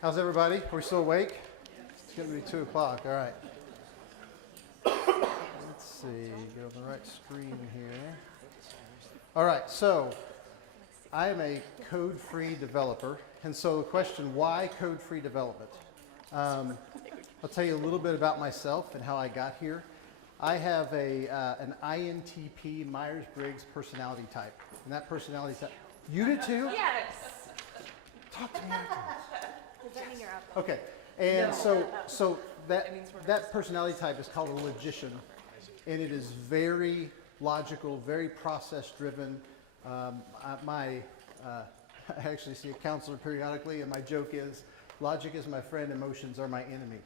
How's everybody? Are we still awake? It's going to be 2 o'clock. All right. Let's see. Get on the right screen here. All right. So I am a code-free developer. And so the question, why code-free development? I'll tell you a little bit about myself and how I got here. I have an INTP Myers-Briggs personality type. And that personality type, you do too? Yes. Talk to me afterwards. Does that mean you're up? Okay, and so that personality type is called a logician, and it is very logical, very process-driven. I actually see a counselor periodically, and my joke is, logic is my friend, emotions are my enemy.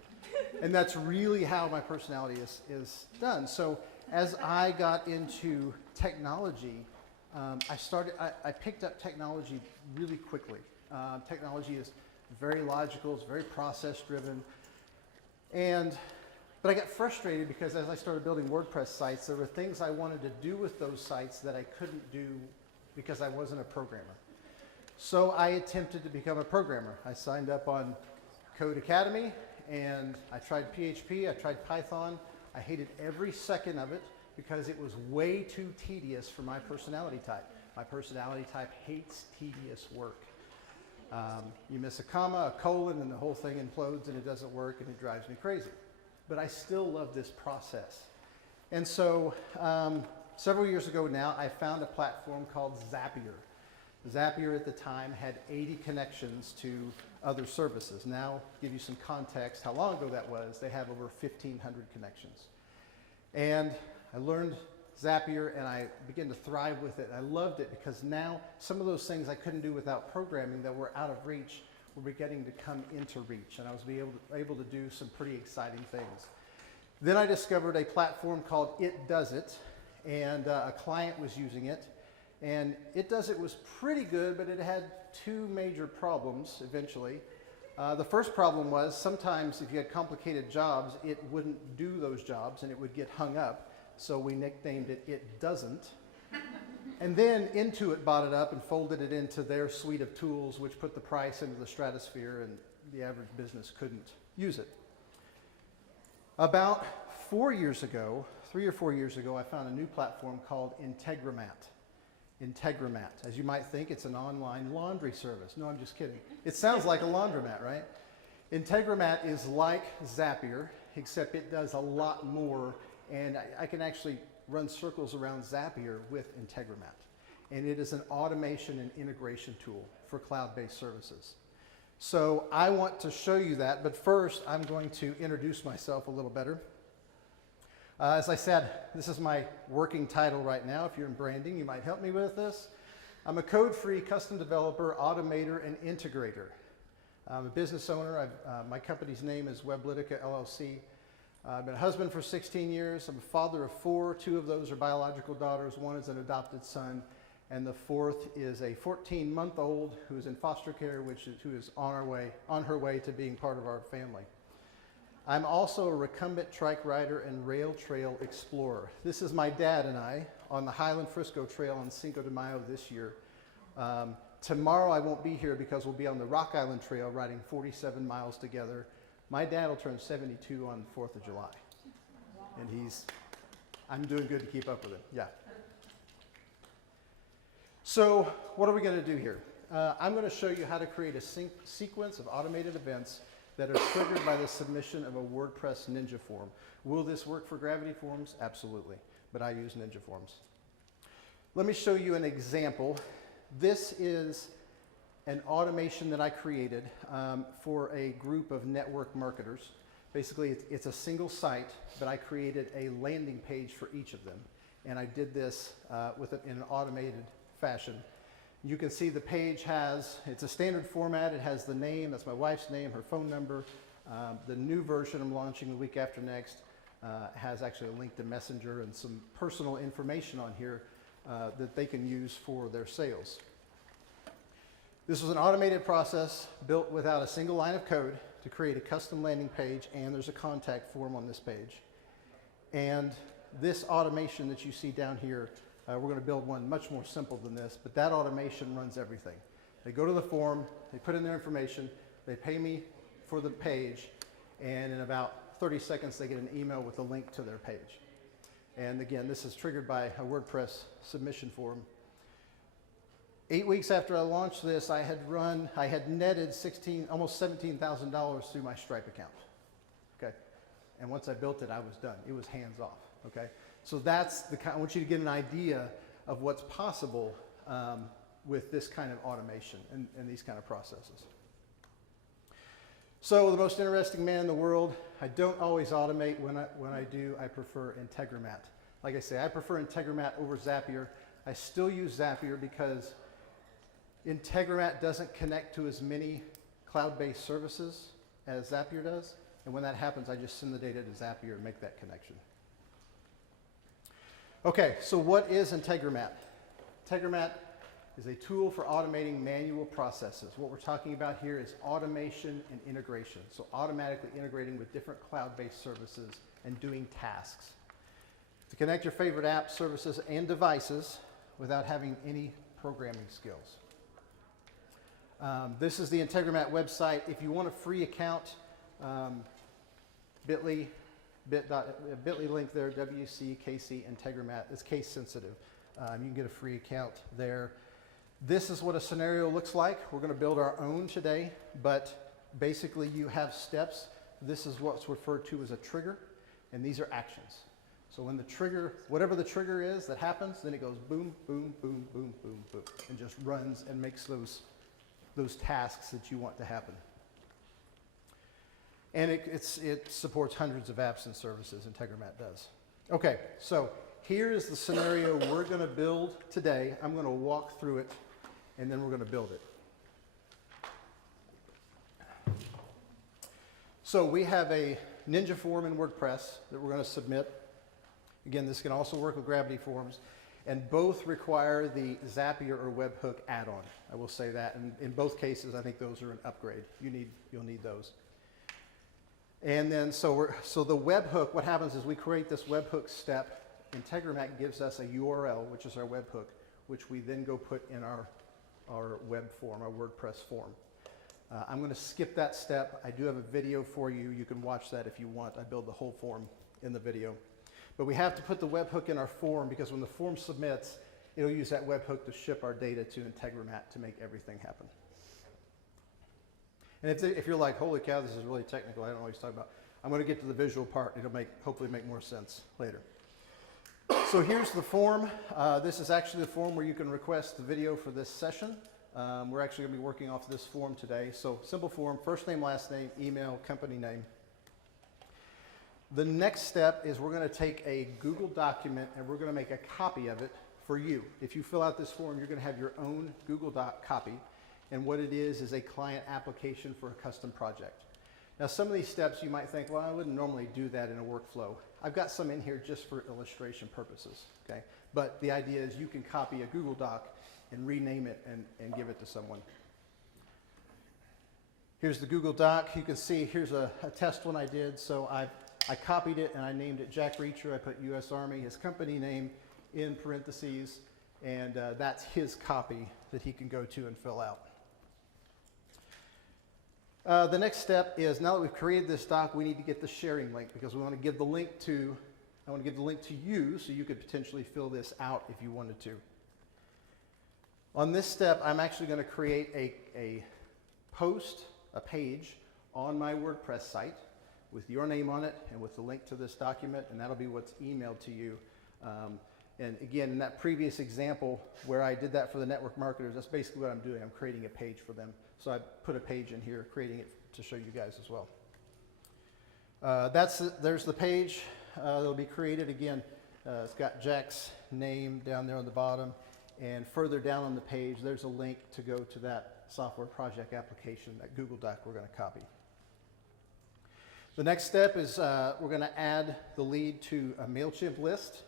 And that's really how my personality is done. So as I got into technology, I picked up technology really quickly. Technology is very logical, it's very process-driven. But I got frustrated because as I started building WordPress sites, there were things I wanted to do with those sites that I couldn't do because I wasn't a programmer. So I attempted to become a programmer. I signed up on Code Academy, and I tried PHP, I tried Python. I hated every second of it because it was way too tedious for my personality type. My personality type hates tedious work. You miss a comma, a colon, and the whole thing implodes and it doesn't work and it drives me crazy. But I still love this process. And so several years ago now, I found a platform called Zapier. Zapier at the time had 80 connections to other services. Now, to give you some context how long ago that was, they have over 1,500 connections. And I learned Zapier and I began to thrive with it. I loved it because now some of those things I couldn't do without programming that were out of reach were beginning to come into reach, and I was able to do some pretty exciting things. Then I discovered a platform called It Does It, and a client was using it. And It Does It was pretty good, but it had two major problems eventually. The first problem was sometimes if you had complicated jobs, it wouldn't do those jobs and it would get hung up. So we nicknamed it It Doesn't. And then Intuit bought it up and folded it into their suite of tools, which put the price into the stratosphere, and the average business couldn't use it. About 4 years ago, 3 or 4 years ago, I found a new platform called Integromat. Integromat. As you might think, it's an online laundry service. No, I'm just kidding. It sounds like a laundromat, right? Integromat is like Zapier, except it does a lot more, and I can actually run circles around Zapier with Integromat. And it is an automation and integration tool for cloud-based services. So I want to show you that, but first I'm going to introduce myself a little better. As I said, this is my working title right now. If you're in branding, you might help me with this. I'm a code-free custom developer, automator, and integrator. I'm a business owner. My company's name is Weblytica LLC. I've been a husband for 16 years. I'm a father of 4. 2 of those are biological daughters. 1 is an adopted son. And the 4th is a 14-month-old who is in foster care, who is on her way to being part of our family. I'm also a recumbent trike rider and rail trail explorer. This is my dad and I on the Highland Frisco Trail on Cinco de Mayo this year. Tomorrow I won't be here because we'll be on the Rock Island Trail riding 47 miles together. My dad will turn 72 on the 4th of July. And I'm doing good to keep up with him, yeah. So what are we going to do here? I'm going to show you how to create a sequence of automated events that are triggered by the submission of a WordPress Ninja form. Will this work for Gravity Forms? Absolutely, but I use Ninja Forms. Let me show you an example. This is an automation that I created for a group of network marketers. Basically, it's a single site, but I created a landing page for each of them. And I did this in an automated fashion. You can see the page it's a standard format. It has the name, that's my wife's name, her phone number. The new version I'm launching the week after next has actually a link to Messenger and some personal information on here that they can use for their sales. This was an automated process built without a single line of code to create a custom landing page, and there's a contact form on this page. And this automation that you see down here, we're going to build one much more simple than this, but that automation runs everything. They go to the form, they put in their information, They pay me for the page, and in about 30 seconds they get an email with a link to their page. And again, this is triggered by a WordPress submission form. 8 weeks after I launched this, I had netted almost $17,000 through my Stripe account. Okay, and once I built it, I was done. It was hands off. Okay, so that's the kind. I want you to get an idea of what's possible with this kind of automation and these kind of processes. So the most interesting man in the world. I don't always automate. When I do, I prefer Integromat. Like I say, I prefer Integromat over Zapier. I still use Zapier because Integromat doesn't connect to as many cloud-based services as Zapier does. And when that happens, I just send the data to Zapier and make that connection. Okay, so what is Integromat? Integromat is a tool for automating manual processes. What we're talking about here is automation and integration. So automatically integrating with different cloud-based services and doing tasks. To connect your favorite apps, services, and devices without having any programming skills. This is the Integromat website. If you want a free account, bit.ly link there, WCKC Integromat. It's case sensitive. You can get a free account there. This is what a scenario looks like. We're going to build our own today, but basically you have steps. This is what's referred to as a trigger, and these are actions. So when the trigger, whatever the trigger is that happens, then it goes boom, boom, boom, boom, boom, boom, and just runs and makes those tasks that you want to happen. And it supports hundreds of apps and services, Integromat does. Okay, so here is the scenario we're going to build today. I'm going to walk through it, and then we're going to build it. So we have a Ninja form in WordPress that we're going to submit. Again, this can also work with Gravity forms, and both require the Zapier or webhook add-on. I will say that, and in both cases, I think those are an upgrade. You'll need those. And then, so the webhook, what happens is we create this webhook step. Integromat gives us a URL, which is our webhook, which we then go put in our web form, our WordPress form. I'm going to skip that step. I do have a video for you. You can watch that if you want. I build the whole form in the video. But we have to put the webhook in our form because when the form submits, it'll use that webhook to ship our data to Integromat to make everything happen. And if you're like, holy cow, this is really technical, I don't know what he's talking about, I'm going to get to the visual part. It'll hopefully make more sense later. So here's the form. This is actually the form where you can request the video for this session. We're actually going to be working off this form today. So simple form, first name, last name, email, company name. The next step is we're going to take a Google document and we're going to make a copy of it for you. If you fill out this form, you're going to have your own Google Doc copy. And what it is a client application for a custom project. Now, some of these steps you might think, well, I wouldn't normally do that in a workflow. I've got some in here just for illustration purposes, okay? But the idea is you can copy a Google Doc and rename it and give it to someone. Here's the Google Doc. You can see here's a test one I did. So I copied it and I named it Jack Reacher. I put U.S. Army, his company name in parentheses, and that's his copy that he can go to and fill out. The next step is now that we've created this doc, we need to get the sharing link because we want to give the link to, I want to give the link to you so you could potentially fill this out if you wanted to. On this step, I'm actually going to create a page on my WordPress site with your name on it and with the link to this document, and that'll be what's emailed to you. And again, in that previous example where I did that for the network marketers, that's basically what I'm doing. I'm creating a page for them. So I put a page in here, creating it to show you guys as well. There's the page that'll be created. Again, it's got Jack's name down there on the bottom. And further down on the page, there's a link to go to that software project application, that Google Doc we're going to copy. The next step is we're going to add the lead to a MailChimp list.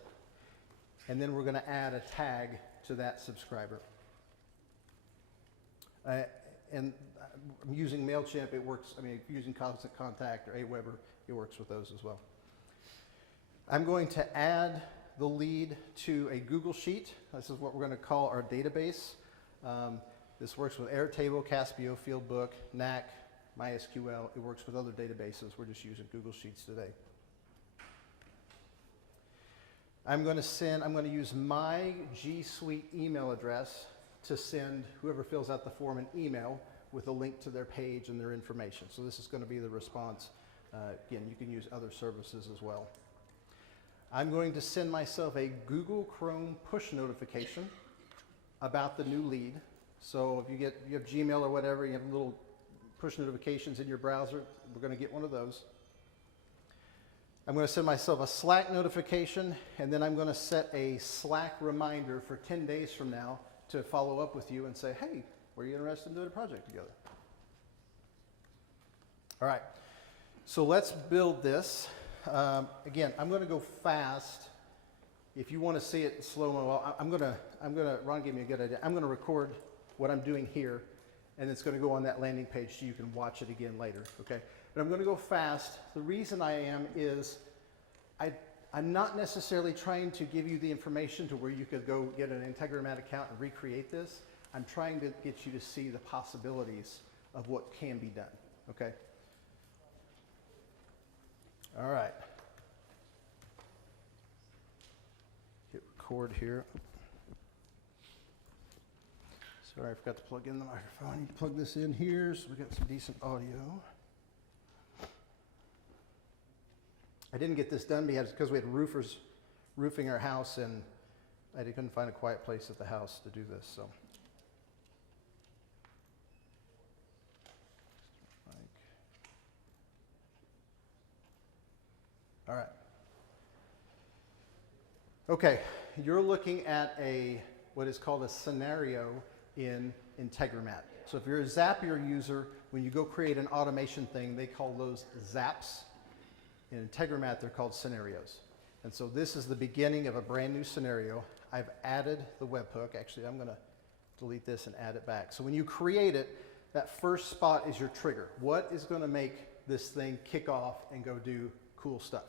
And then we're going to add a tag to that subscriber. And I'm using MailChimp, it works, using Constant Contact or Aweber, it works with those as well. I'm going to add the lead to a Google Sheet. This is what we're going to call our database. This works with Airtable, Caspio, Fieldbook, NAC, MySQL. It works with other databases. We're just using Google Sheets today. I'm going to use my G Suite email address to send whoever fills out the form an email with a link to their page and their information. So this is going to be the response. Again, you can use other services as well. I'm going to send myself a Google Chrome push notification about the new lead. So if you have Gmail or whatever, you have little push notifications in your browser, we're going to get one of those. I'm going to send myself a Slack notification, and then I'm going to set a Slack reminder for 10 days from now to follow up with you and say, hey, were you interested in doing a project together? All right, so let's build this. Again, I'm going to go fast. If you want to see it slow-mo, Ron gave me a good idea. I'm going to record what I'm doing here, and it's going to go on that landing page so you can watch it again later, okay? But I'm going to go fast. The reason I am is I'm not necessarily trying to give you the information to where you could go get an Integromat account and recreate this. I'm trying to get you to see the possibilities of what can be done, okay? All right. Hit record here. Sorry, I forgot to plug in the microphone. I need to plug this in here so we got some decent audio. I didn't get this done because we had roofers roofing our house, and I couldn't find a quiet place at the house to do this. So, all right. Okay, you're looking at what is called a scenario in Integromat. So if you're a Zapier user, when you go create an automation thing, they call those zaps. In Integromat, they're called scenarios. And so this is the beginning of a brand new scenario. I've added the webhook. Actually, I'm going to delete this and add it back. So when you create it, that first spot is your trigger. What is going to make this thing kick off and go do cool stuff?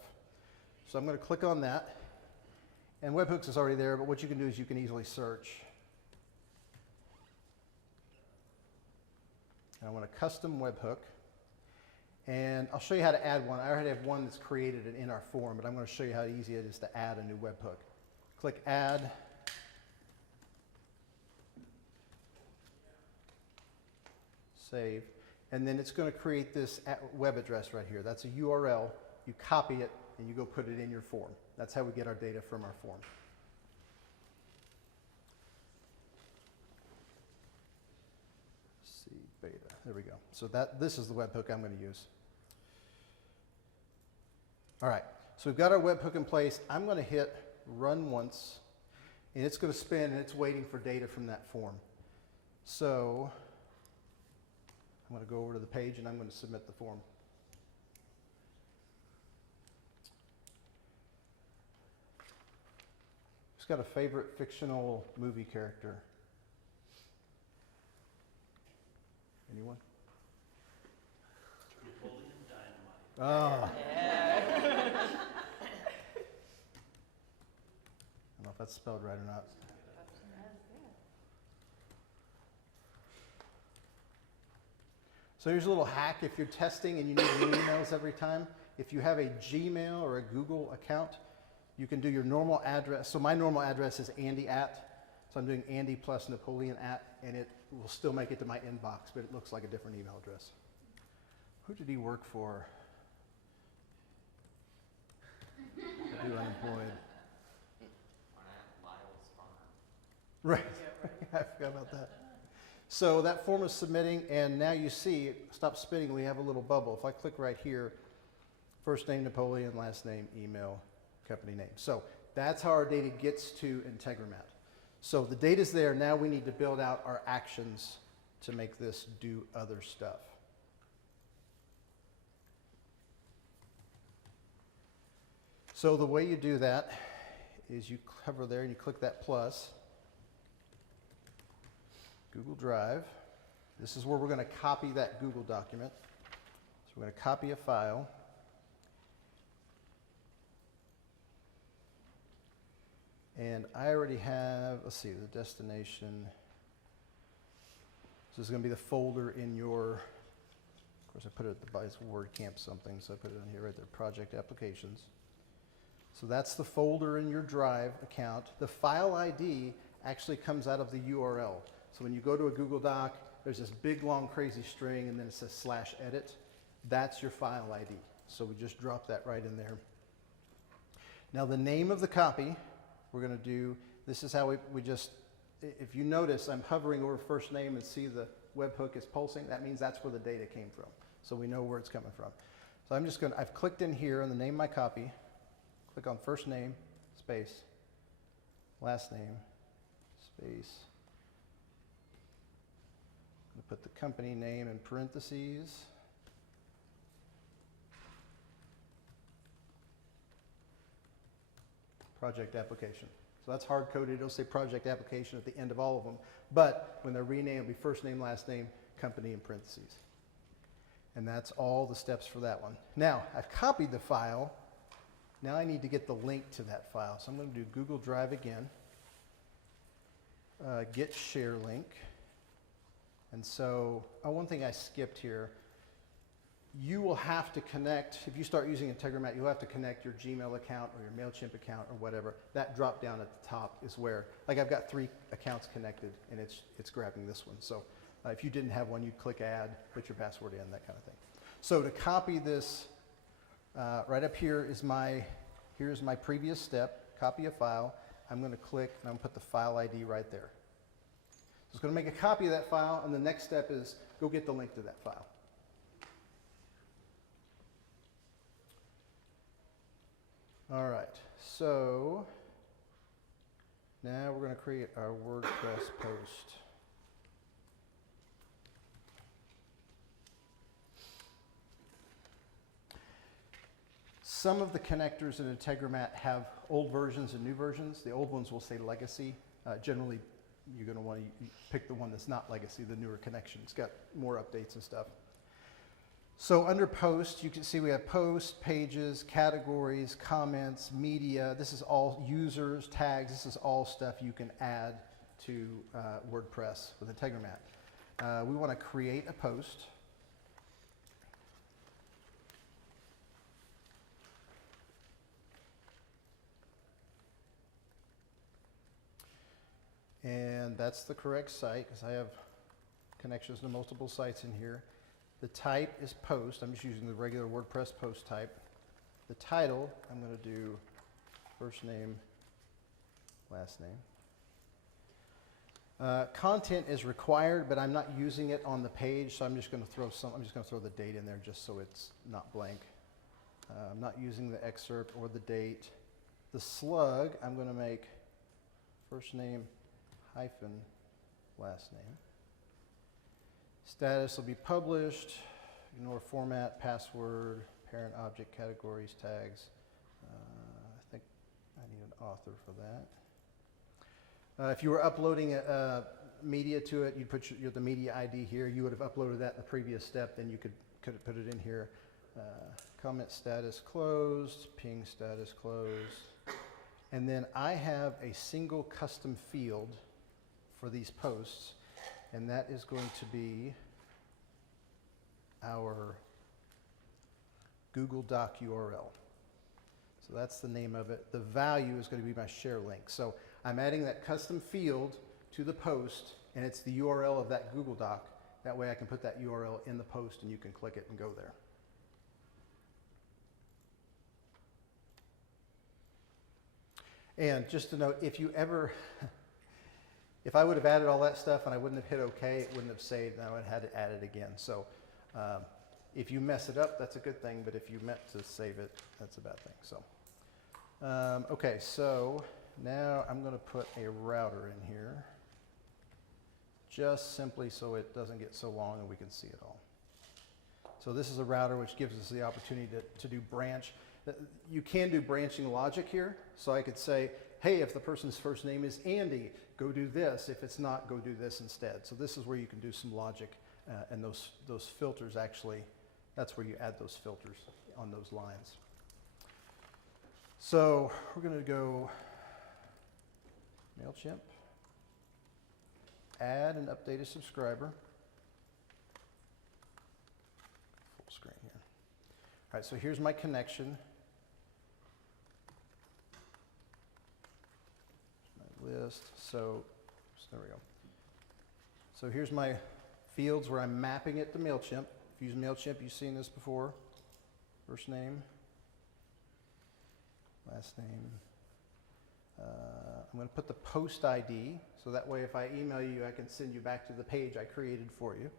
So I'm going to click on that. And webhooks is already there, but what you can do is you can easily search. And I want a custom webhook. And I'll show you how to add one. I already have one that's created in our form, but I'm going to show you how easy it is to add a new webhook. Click Add. Save. And then it's going to create this web address right here. That's a URL. You copy it, and you go put it in your form. That's how we get our data from our form. See, beta. There we go. So this is the webhook I'm going to use. All right, so we've got our webhook in place. I'm going to hit run once, and it's going to spin, and it's waiting for data from that form. So I'm going to go over to the page, and I'm going to submit the form. Who's got a favorite fictional movie character? Anyone? Oh. Yeah. I don't know if that's spelled right or not. So here's a little hack if you're testing and you need new emails every time. If you have a Gmail or a Google account, you can do your normal address. So my normal address is Andy at. So I'm doing Andy plus Napoleon at, and it will still make it to my inbox, but it looks like a different email address. Who did he work for? I do unemployed. Right. I forgot about that. So that form is submitting, and now you see it stops spinning. We have a little bubble. If I click right here, first name Napoleon, last name, email, company name. So that's how our data gets to Integromat. So the data's there. Now we need to build out our actions to make this do other stuff. So the way you do that is you hover there and you click that plus. Google Drive. This is where we're going to copy that Google document. So we're going to copy a file. And I already have, let's see, the destination. So this is going to be the folder in your course, I put it at the it's WordCamp something, so I put it on here right there, project applications. So that's the folder in your Drive account. The file ID actually comes out of the URL. So when you go to a Google Doc, there's this big, long, crazy string, and then it says /edit. That's your file ID. So we just drop that right in there. Now the name of the copy, we're going to do, this is how we just, if you notice, I'm hovering over first name and see the webhook is pulsing. That means that's where the data came from. So we know where it's coming from. So I'm just going to, I've clicked in here on the name of my copy. Click on first name, space, last name, space. I'm going to put the company name in parentheses. Project application. So that's hard-coded. It'll say project application at the end of all of them. But when they're renamed, it'll be first name, last name, company in parentheses. And that's all the steps for that one. Now, I've copied the file. Now I need to get the link to that file. So I'm going to do Google Drive again. Get share link. And so, one thing I skipped here. You will have to connect, if you start using Integromat, you'll have to connect your Gmail account or your MailChimp account or whatever. That drop down at the top is where, like I've got 3 accounts connected and it's grabbing this one. So if you didn't have one, you'd click add, put your password in, that kind of thing. So to copy this, right up here is here's my previous step, copy a file. I'm going to click and I'm going to put the file ID right there. So it's going to make a copy of that file, and the next step is go get the link to that file. All right, so now we're going to create our WordPress post. Some of the connectors in Integromat have old versions and new versions. The old ones will say legacy. Generally, you're going to want to pick the one that's not legacy, the newer connection. It's got more updates and stuff. So under post, you can see we have posts, pages, categories, comments, media. This is all users, tags. This is all stuff you can add to WordPress with Integromat. We want to create a post. And that's the correct site because I have connections to multiple sites in here. The type is post. I'm just using the regular WordPress post type. The title, I'm going to do first name, last name. Content is required, but I'm not using it on the page, so I'm just going to throw the date in there just so it's not blank. I'm not using the excerpt or the date. The slug, I'm going to make first name hyphen last name. Status will be published. Ignore format, password, parent object, categories, tags. I think I need an author for that. If you were uploading media to it, you'd put the media ID here. You would have uploaded that in the previous step, then you could put it in here. Comment status closed, ping status closed. And then I have a single custom field for these posts, and that is going to be our Google Doc URL. So that's the name of it. The value is going to be my share link. So I'm adding that custom field to the post, and it's the URL of that Google Doc. That way I can put that URL in the post and you can click it and go there. And just to note, if I would have added all that stuff and I wouldn't have hit OK, it wouldn't have saved, and I would have had to add it again. So if you mess it up, that's a good thing, but if you meant to save it, that's a bad thing. So, okay, so now I'm going to put a router in here, just simply so it doesn't get so long and we can see it all. So this is a router which gives us the opportunity to do branch. You can do branching logic here. So I could say, hey, if the person's first name is Andy, go do this. If it's not, go do this instead. So this is where you can do some logic, and those filters actually, that's where you add those filters on those lines. So we're going to go MailChimp, add and update a subscriber. right, so here's my connection. My list, so there we go. So here's my fields where I'm mapping it to MailChimp. If you use MailChimp, you've seen this before. First name, last name. I'm going to put the post ID, so that way if I email you, I can send you back to the page I created for you.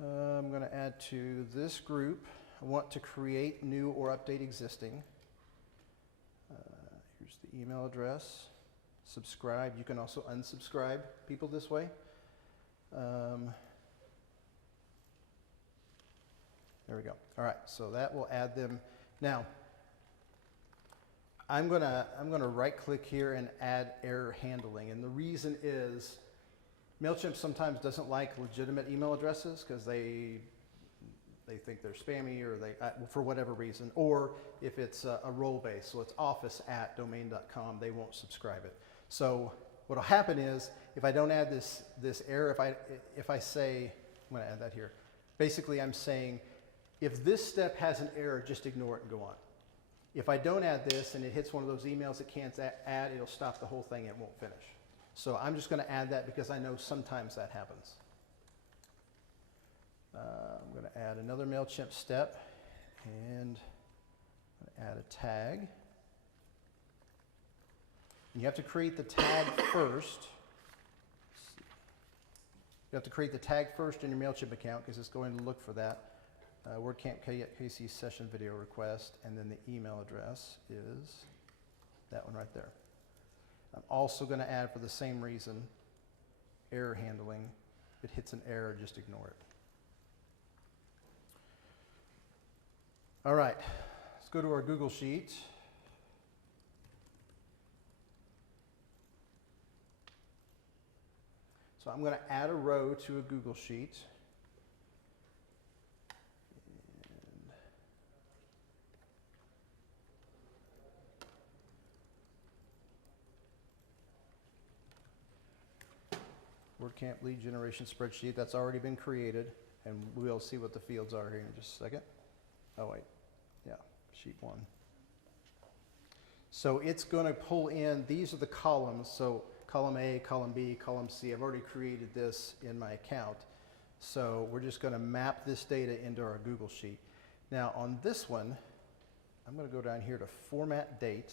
I'm going to add to this group. I want to create new or update existing. Here's the email address. Subscribe. You can also unsubscribe people this way. There we go. All right, so that will add them. Now, I'm gonna right-click here and add error handling, and the reason is MailChimp sometimes doesn't like legitimate email addresses because they think they're spammy or for whatever reason, or if it's a role-based, so it's office@domain.com, they won't subscribe it. So what'll happen is if I don't add this error, if I say, I'm going to add that here. Basically, I'm saying if this step has an error, just ignore it and go on. If I don't add this and it hits one of those emails it can't add, it'll stop the whole thing and it won't finish. So I'm just going to add that because I know sometimes that happens. I'm going to add another MailChimp step and I'm going to add a tag. And you have to create the tag first. You have to create the tag first in your MailChimp account because it's going to look for that. WordCamp session video request, and then the email address is that one right there. I'm also going to add, for the same reason, error handling. If it hits an error, just ignore it. All right, let's go to our Google Sheet. So I'm going to add a row to a Google Sheet. WordCamp lead generation spreadsheet, that's already been created, and we'll see what the fields are here in just a second. Oh wait, yeah, sheet 1. So it's going to pull in, these are the columns, so column A, column B, column C. I've already created this in my account. So we're just going to map this data into our Google Sheet. Now on this one, I'm going to go down here to format date,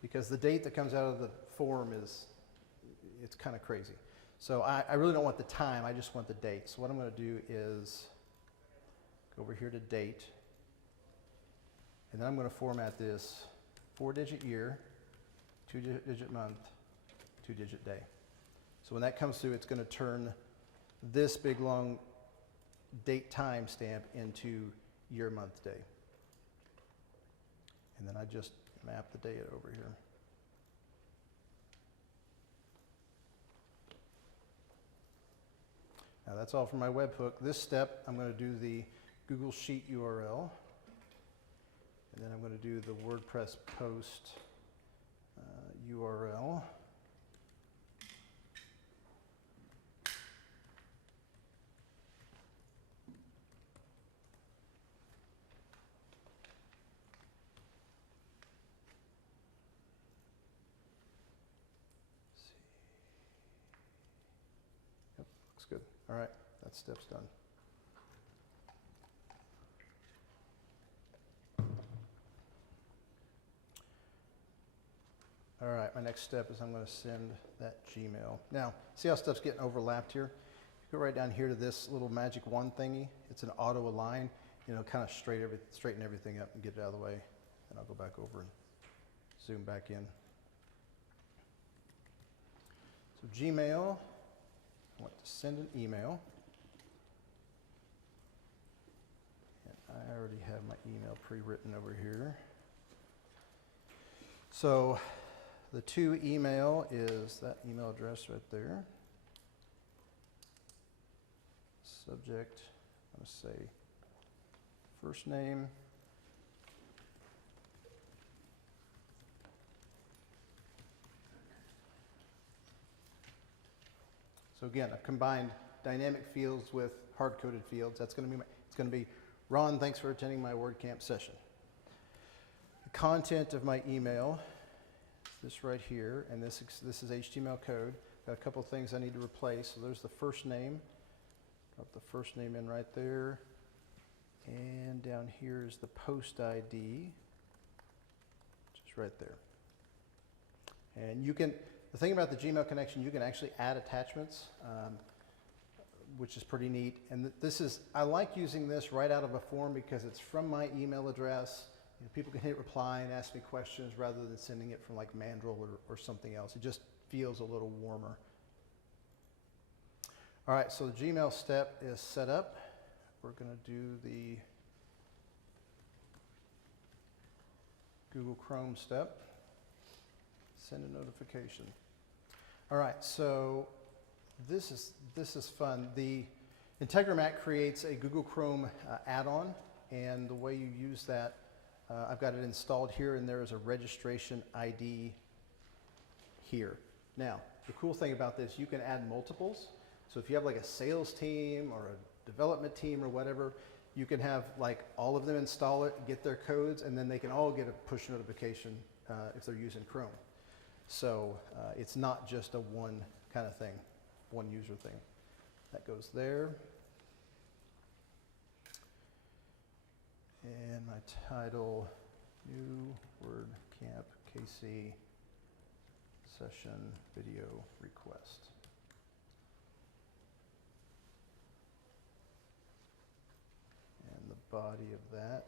because the date that comes out of the form it's kind of crazy. So I really don't want the time, I just want the date. So what I'm going to do is go over here to date, and then I'm going to format this 4-digit year, 2-digit month, 2-digit day. So when that comes through, it's going to turn this big long date time stamp into year, month, day. And then I just map the data over here. Now that's all for my webhook. This step, I'm going to do the Google Sheet URL. And then I'm going to do the WordPress post URL. Yep, looks good. All right, that step's done. All right, my next step is I'm going to send that Gmail. Now, see how stuff's getting overlapped here? Go right down here to this little magic one thingy. It's an auto align. You know, kind of straighten everything up and get it out of the way. And I'll go back over and zoom back in. So Gmail, I want to send an email. And I already have my email pre-written over here. So the to email is that email address right there. Subject, I'm going to say first name. So again, I've combined dynamic fields with hard-coded fields. That's going to be it's going to be Ron, thanks for attending my WordCamp session. The content of my email is this right here, and this is HTML code. Got a couple things I need to replace. So there's the first name. Drop the first name in right there. And down here is the post ID, which is right there. And you can, the thing about the Gmail connection, you can actually add attachments, which is pretty neat. And this is, I like using this right out of a form because it's from my email address. You know, people can hit reply and ask me questions rather than sending it from like Mandrill or something else. It just feels a little warmer. All right, so the Gmail step is set up. We're going to do the Google Chrome step. Send a notification. All right, so this is fun. The Integromat creates a Google Chrome add-on, and the way you use that, I've got it installed here, and there is a registration ID here. Now, the cool thing about this, you can add multiples. So if you have like a sales team or a development team or whatever, you can have like all of them install it, get their codes, and then they can all get a push notification if they're using Chrome. So it's not just a one kind of thing, one user thing. That goes there. And my title, New WordCamp KC Session Video Request. And the body of that.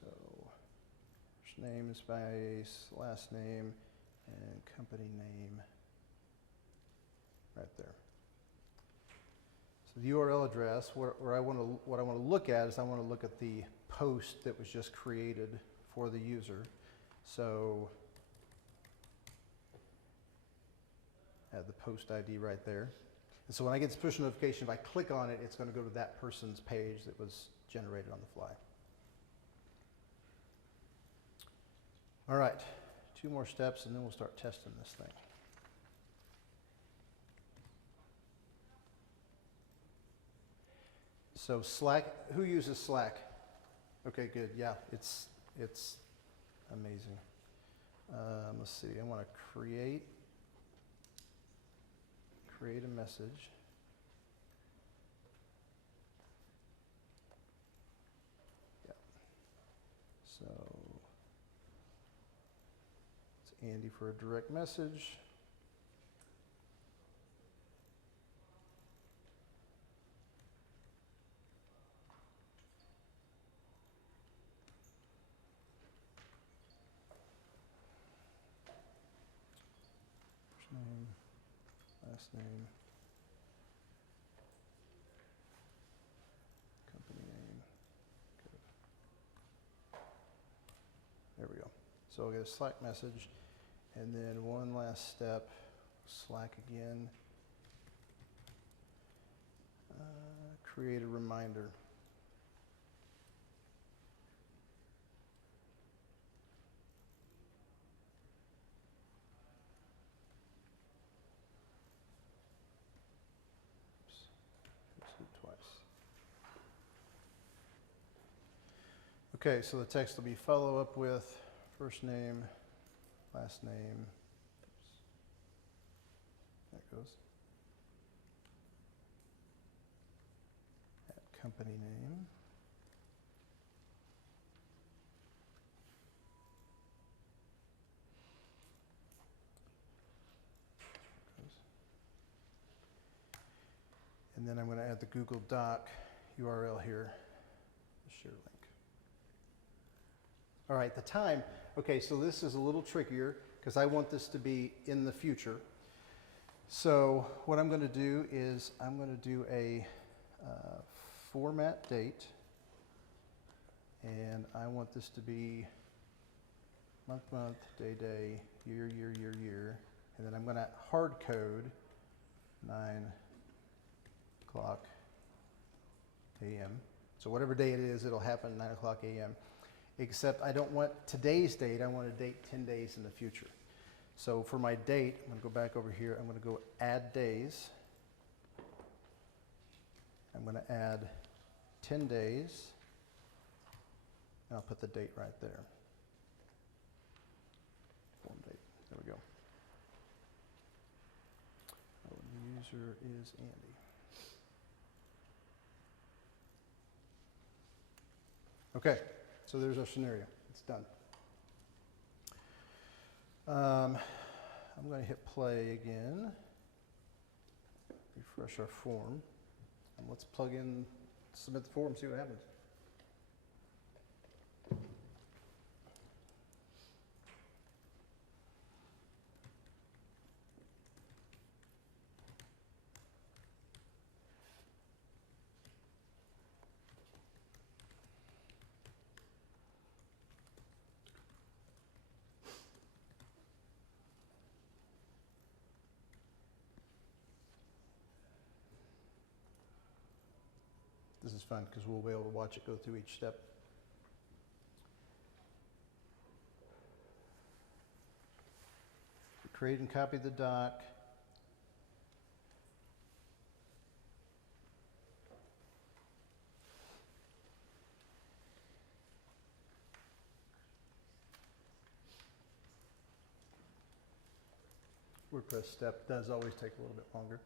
So, first name is space, last name, and company name right there. So the URL address, what I want to look at is I want to look at the post that was just created for the user. So add the post ID right there. And so when I get this push notification, if I click on it, it's going to go to that person's page that was generated on the fly. All right, 2 more steps and then we'll start testing this thing. So Slack, who uses Slack? Okay, good, yeah, it's amazing. Let's see, I want to create a message. Yeah. So it's Andy for a direct message. First name, last name, company name. Good. There we go. So I'll get a Slack message, and then one last step, Slack again. Create a reminder. Twice. Okay, so the text will be follow up with first name, last name. Oops. There it goes. Add company name. And then I'm going to add the Google Doc URL here, the share link. All right, the time. Okay, so this is a little trickier because I want this to be in the future. So what I'm going to do is I'm going to do a format date, and I want this to be month, month, day, day, year, year, year, year, and then I'm going to hard code 9 o'clock a.m. So whatever day it is, it'll happen 9 o'clock a.m. except I don't want today's date, I want a date 10 days in the future. So for my date, I'm going to go back over here, I'm going to go add days. I'm going to add 10 days, and I'll put the date right there. Form date, there we go. Oh, the user is Andy. Okay, so there's our scenario. It's done. I'm going to hit play again. Refresh our form. And let's plug in, submit the form, see what happens. This is fun because we'll be able to watch it go through each step. Create and copy the doc. WordPress step does always take a little bit longer.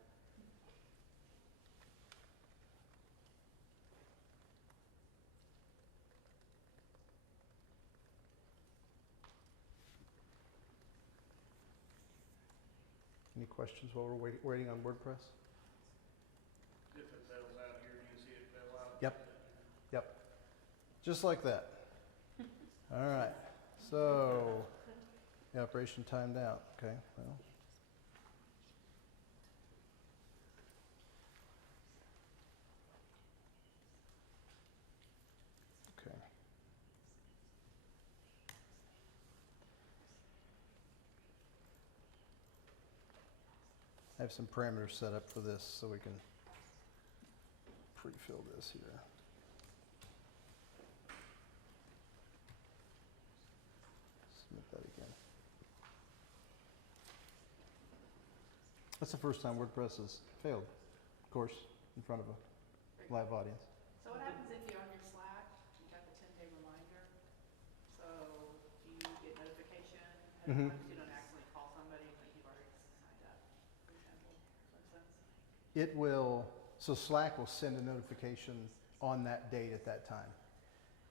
Any questions while we're waiting on WordPress? If it fails out here, you see it fail out. Yep. Yep. Just like that. All right. So, the operation timed out. Okay. Well. Okay. I have some parameters set up for this so we can pre-fill this here. Submit that again. That's the first time WordPress has failed, of course, in front of a live audience. So what happens if you on your Slack, you got the 10-day reminder? So do you get notification? Mhm. You don't accidentally call somebody when you've already signed up, for example, for instance? It will, so Slack will send a notification on that date at that time.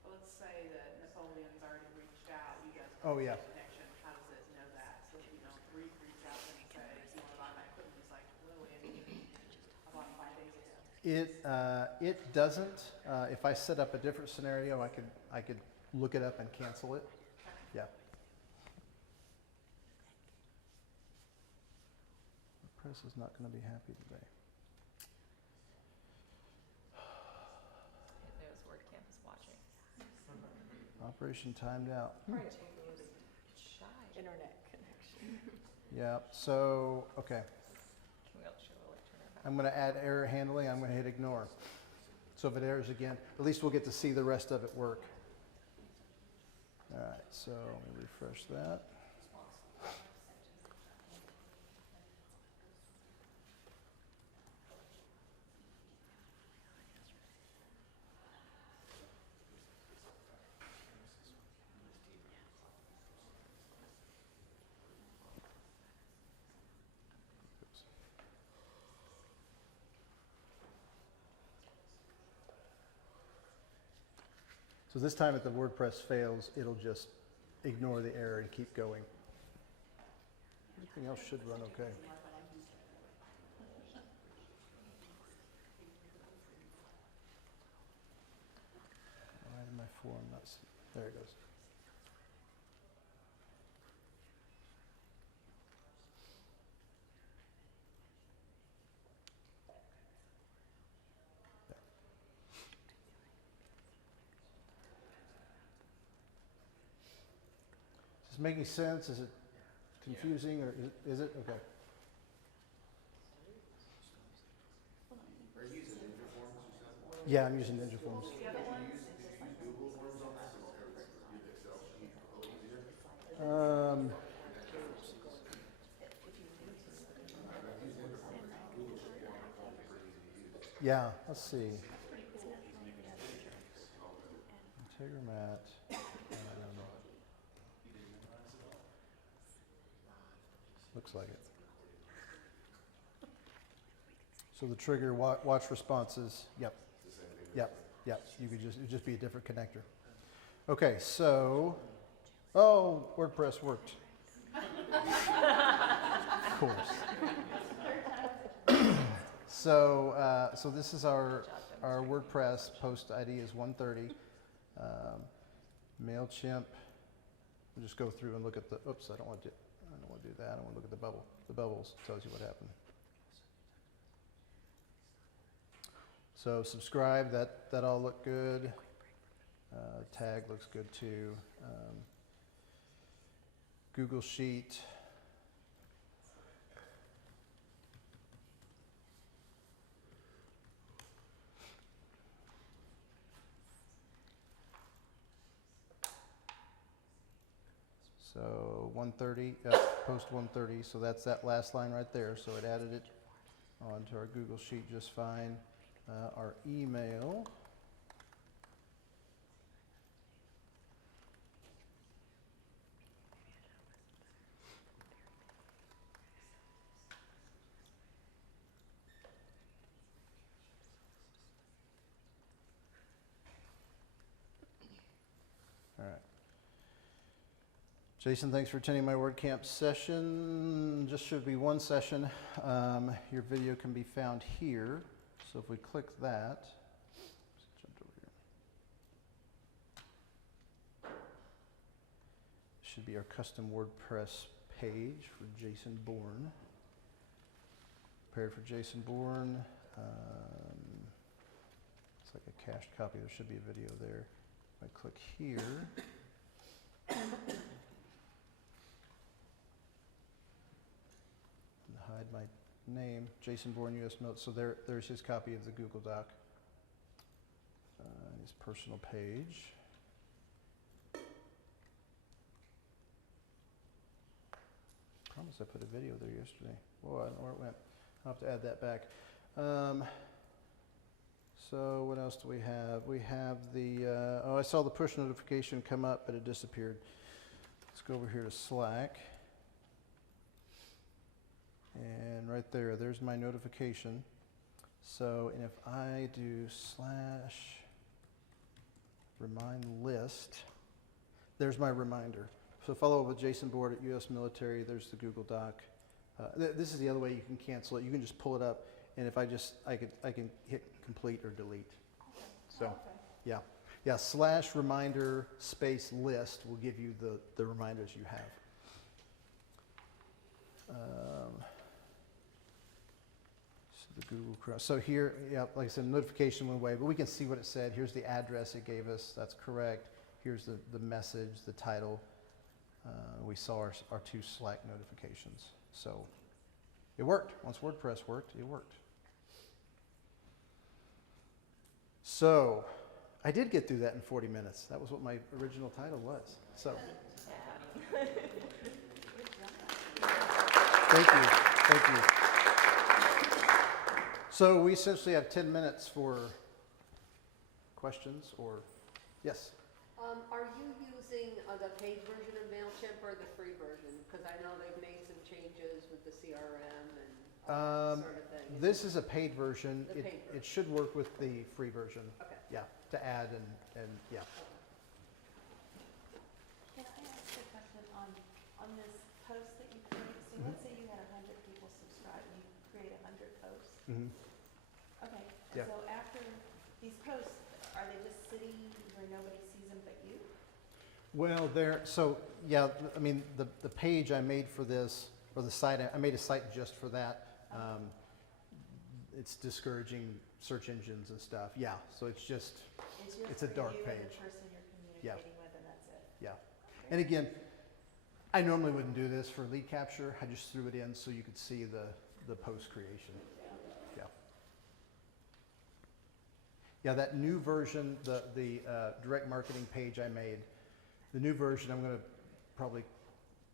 Well, let's say that Napoleon's already reached out, you guys Oh, have yeah. a connection, how does it know that? So that you don't reach out and say, if you want to buy my equipment, it's like, well, I bought it 5 days ago. It doesn't. If I set up a different scenario, I could look it up and cancel it. Yeah. WordPress is not going to be happy today. It knows WordCamp is watching. Operation timed out. Shy. Internet connection. Yeah. So okay, Can we all show a turn our back? I'm going to add error handling. I'm going to hit ignore. So if it errors again, at least we'll get to see the rest of it work. All right. So let me refresh that. So this time if the WordPress fails, it'll just ignore the error and keep going. Everything else should run okay. Why did my form not see? There it goes. Is this making sense? Is it confusing or is it? Okay. Are you using Ninja Forms or something? Yeah, I'm using Ninja Forms. Did you use Google Forms on this? Yeah, let's see. Integromat. Looks like it. So the trigger watch responses. Yep. Yep. Yep. You could just it'd just be a different connector. Okay, so WordPress worked. Of course. So this is our WordPress post ID is 130. MailChimp. We'll just go through and look at the. Oops, I don't want to do that. I want to look at the bubble. The bubbles tells you what happened. So subscribe. That all looked good. Tag looks good too. Google Sheet. So 130, post 130, so that's that last line right there. So it added it onto our Google Sheet just fine. Our email. All right. Jason, thanks for attending my WordCamp session. Just should be one session. Your video can be found here. So if we click that, jumped over here. Should be our custom WordPress page for Jason Bourne. Prepared for Jason Bourne. It's like a cached copy. There should be a video there. If I click here. Hide my name, Jason Bourne, U.S. Notes. So there's his copy of the Google Doc. His personal page. I promised I put a video there yesterday. Whoa, I don't know where it went. I'll have to add that back. So what else do we have? We have the, I saw the push notification come up, but it disappeared. Let's go over here to Slack. And right there's my notification. So, and if I do /remind list, there's my reminder. So follow up with Jason Bourne at U.S. Military. There's the Google Doc. This is the other way you can cancel it. You can just pull it up, and if I can hit complete or delete. So, yeah, /reminder space list will give you the reminders you have. The Google Chrome. So here, yeah, like I said, notification went away, but we can see what it said. Here's the address it gave us. That's correct. Here's the message, the title. We saw our two Slack notifications. So it worked. Once WordPress worked, it worked. So I did get through that in 40 minutes. That was what my original title was. So thank you. So we essentially have 10 minutes for questions or, yes? Are you using the paid version of MailChimp or the free version? Because I know they've made some changes with the CRM and all that sort of thing. This is a paid version. The paid version. It should work with the free version. Okay. Yeah, to add and yeah. Can I ask a question on this post that you create? So let's say you had 100 people subscribe, and you create 100 posts. Mm-hmm. Okay, Yeah. and so after these posts, are they just sitting where nobody sees them but you? Well, I mean, the page I made for this, or the site, I made a site just for that. It's discouraging search engines and stuff. Yeah, so it's a dark for you page. and the person you're communicating with, and that's it. Yeah. And again, I normally wouldn't do this for lead capture. I just threw it in so you could see the post creation. Yeah. Yeah, that new version, the direct marketing page I made, the new version I'm going to probably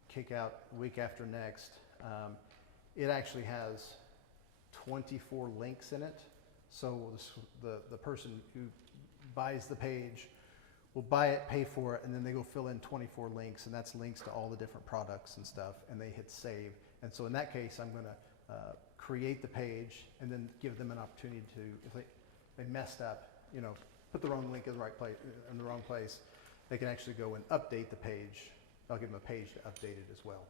kick out week after next. It actually has 24 links in it. So the person who buys the page will buy it, pay for it, and then they go fill in 24 links, and that's links to all the different products and stuff, and they hit save. And so in that case, I'm going to create the page and then give them an opportunity to, if they messed up, put the wrong link in the right place, in the wrong place, they can actually go and update the page. I'll give them a page to update it as well.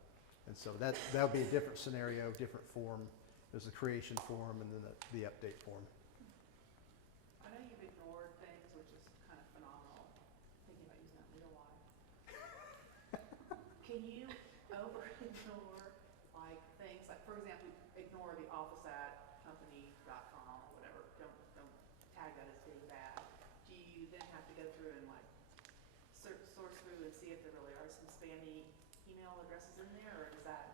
And so that'll be a different scenario, different form. There's the creation form and then the update form. I know you've ignored things, which is kind of phenomenal, thinking about using that in real life. Can you over-ignore, like, things, like, for example, ignore the office at company.com or whatever, don't tag that as being bad. Do you then have to go through and, like, source through and see if there really are some spammy email addresses in there, or is that?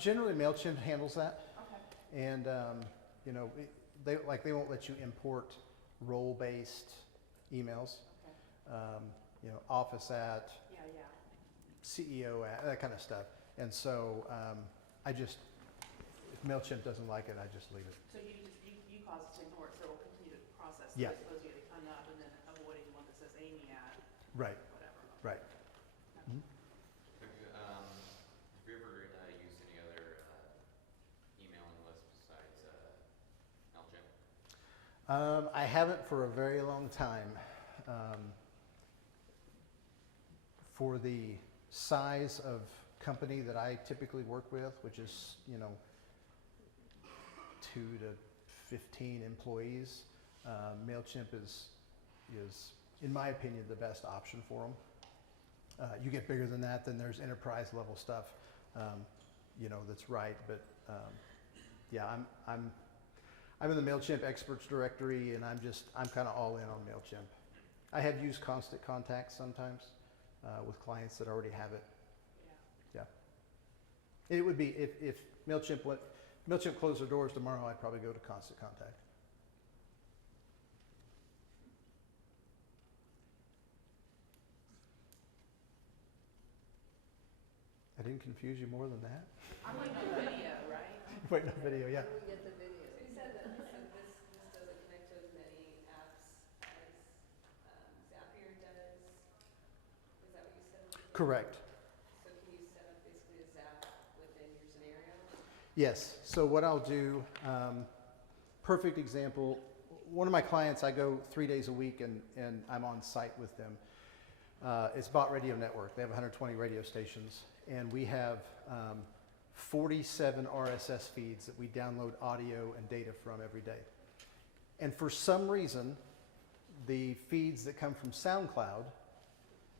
Generally, MailChimp handles that. Okay. And, they won't let you import role-based emails. Okay. Office at, Yeah, yeah. CEO at, that kind of stuff. And so if MailChimp doesn't like it, I just leave it. So you cause it to ignore it, so it'll continue to process. Yeah. As opposed to getting hung up and then avoiding the one that says Amy at Right, whatever. right. Mhm. Have you ever used any other emailing lists besides MailChimp? I haven't for a very long time. For the size of company that I typically work with, which is 2 to 15 employees, MailChimp is, in my opinion, the best option for them. You get bigger than that, then there's enterprise level stuff, that's right. But yeah, I'm in the MailChimp experts directory, and I'm kind of all in on MailChimp. I have used Constant Contact sometimes with clients that already have it. Yeah. Yeah. It would be if MailChimp closed their doors tomorrow, I'd probably go to Constant Contact. I didn't confuse you more than that. I'm like no video, right? Wait, no video, yeah. How do we get the video? So you said that this doesn't connect to as many apps as Zapier does? Is that what you said? Correct. So can you set up basically a Zap within your scenario? Yes. So what I'll do, perfect example, one of my clients, I go 3 days a week and I'm on site with them. It's Bot Radio Network. They have 120 radio stations, and we have 47 RSS feeds that we download audio and data from every day. And for some reason, the feeds that come from SoundCloud,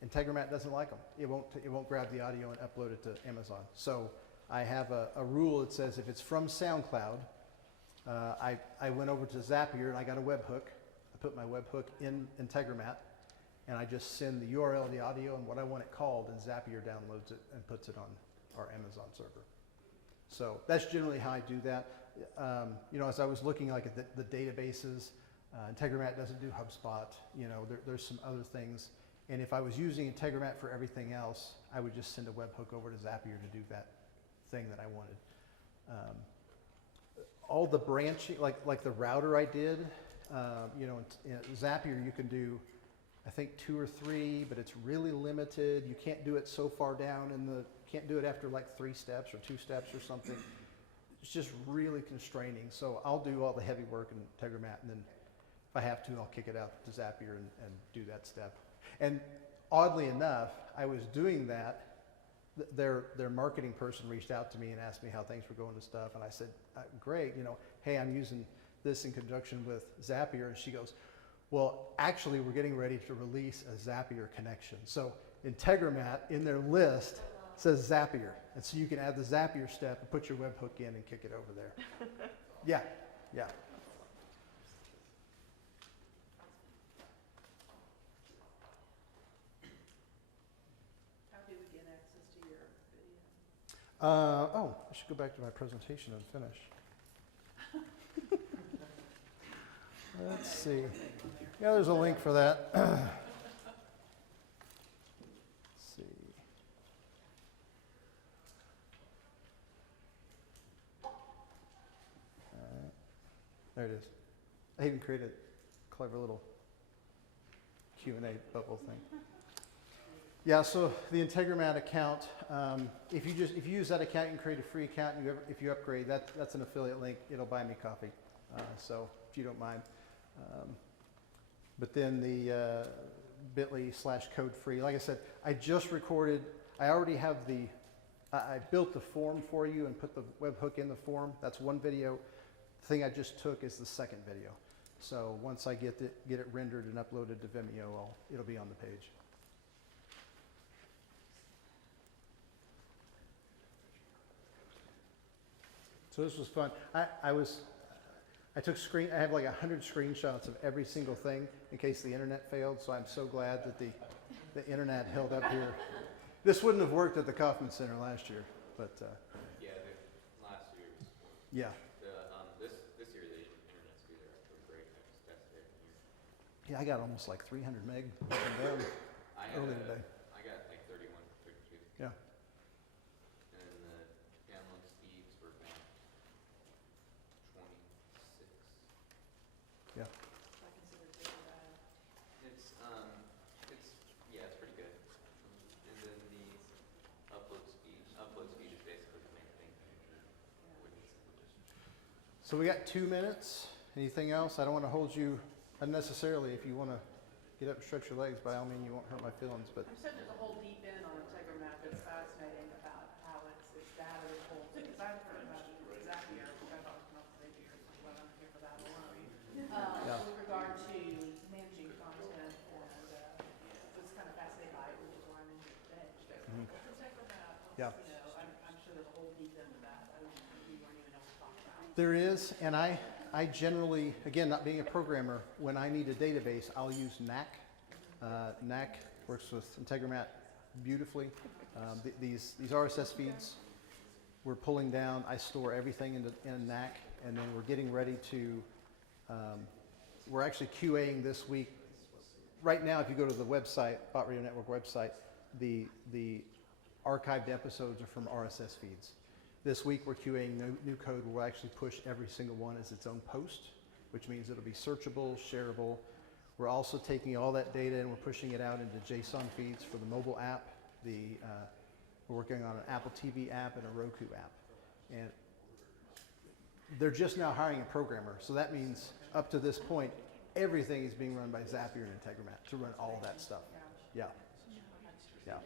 Integromat doesn't like them. It won't grab the audio and upload it to Amazon. So I have a rule that says if it's from SoundCloud, I went over to Zapier and I got a webhook. I put my webhook in Integromat, and I just send the URL of the audio and what I want it called, and Zapier downloads it and puts it on our Amazon server. So that's generally how I do that. As I was looking at the databases, Integromat doesn't do HubSpot. There's some other things. And if I was using Integromat for everything else, I would just send a webhook over to Zapier to do that thing that I wanted. All the branching, like the router I did, in Zapier you can do, I think 2 or 3, but it's really limited. You can't do it so far down can't do it after like 3 steps or 2 steps or something. It's just really constraining. So I'll do all the heavy work in Integromat, and then if I have to, I'll kick it out to Zapier and do that step. And oddly enough, I was doing that. Their marketing person reached out to me and asked me how things were going and stuff, and I said, great, hey, I'm using this in conjunction with Zapier, and she goes, well, actually, we're getting ready to release a Zapier connection. So Integromat in their list says Zapier, and so you can add the Zapier step and put your webhook in and kick it over there. Yeah. How do we get access to your video? I should go back to my presentation and finish. Let's see. Yeah, there's a link for that. Let's see. There it is. I even created a clever little Q&A bubble thing. Yeah, so the Integromat account, if you use that account, you can create a free account. And if you upgrade, that's an affiliate link. It'll buy me coffee. So if you don't mind. But then the bit.ly/code free. Like I said, I just recorded. I already have I built the form for you and put the webhook in the form. That's one video. The thing I just took is the second video. So once I get it rendered and uploaded to Vimeo, it'll be on the page. So this was fun. I have like 100 screenshots of every single thing in case the internet failed. So I'm so glad that the internet held up here. This wouldn't have worked at the Kaufman Center last year, but Yeah, last year was yeah. this year the internet speeds are actually great. I just tested it here. Yeah, I got almost like 300 meg up and down early today. I got like 31, 32. Yeah. And the download speeds were about 26. Yeah. I consider it pretty bad. It's yeah, it's pretty good. And then the upload speed is basically the main thing. So we got 2 minutes. Anything else? I don't want to hold you unnecessarily. If you want to get up and stretch your legs, by all means, you won't hurt my feelings. But I'm certain there's a whole deep end on Integromat that's fascinating about how it's data is whole. Because I've heard about Zapier, which I thought was not Zapier, but I'm here for that alone. Yeah. With regard to managing content, and was kind of fascinated by it, which is why I'm in here today. Mhm. Integromat, Yeah. you know, I'm sure there's a whole deep end of that. We weren't even able to talk about. there is, and I generally, again, not being a programmer, when I need a database, I'll use NAC. NAC works with Integromat beautifully. These RSS feeds we're pulling down. I store everything in NAC, and then we're getting ready to. We're actually QAing this week. Right now, if you go to the website, Bot Radio Network website, the archived episodes are from RSS feeds. This week, we're QAing new code where we'll actually push every single one as its own post, which means it'll be searchable, shareable. We're also taking all that data and we're pushing it out into JSON feeds for the mobile app. We're working on an Apple TV app and a Roku app. And they're just now hiring a programmer. So that means up to this point, everything is being run by Zapier and Integromat to run all that stuff. Yeah. Yeah.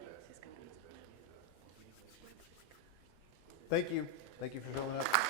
Thank you. Thank you for showing up.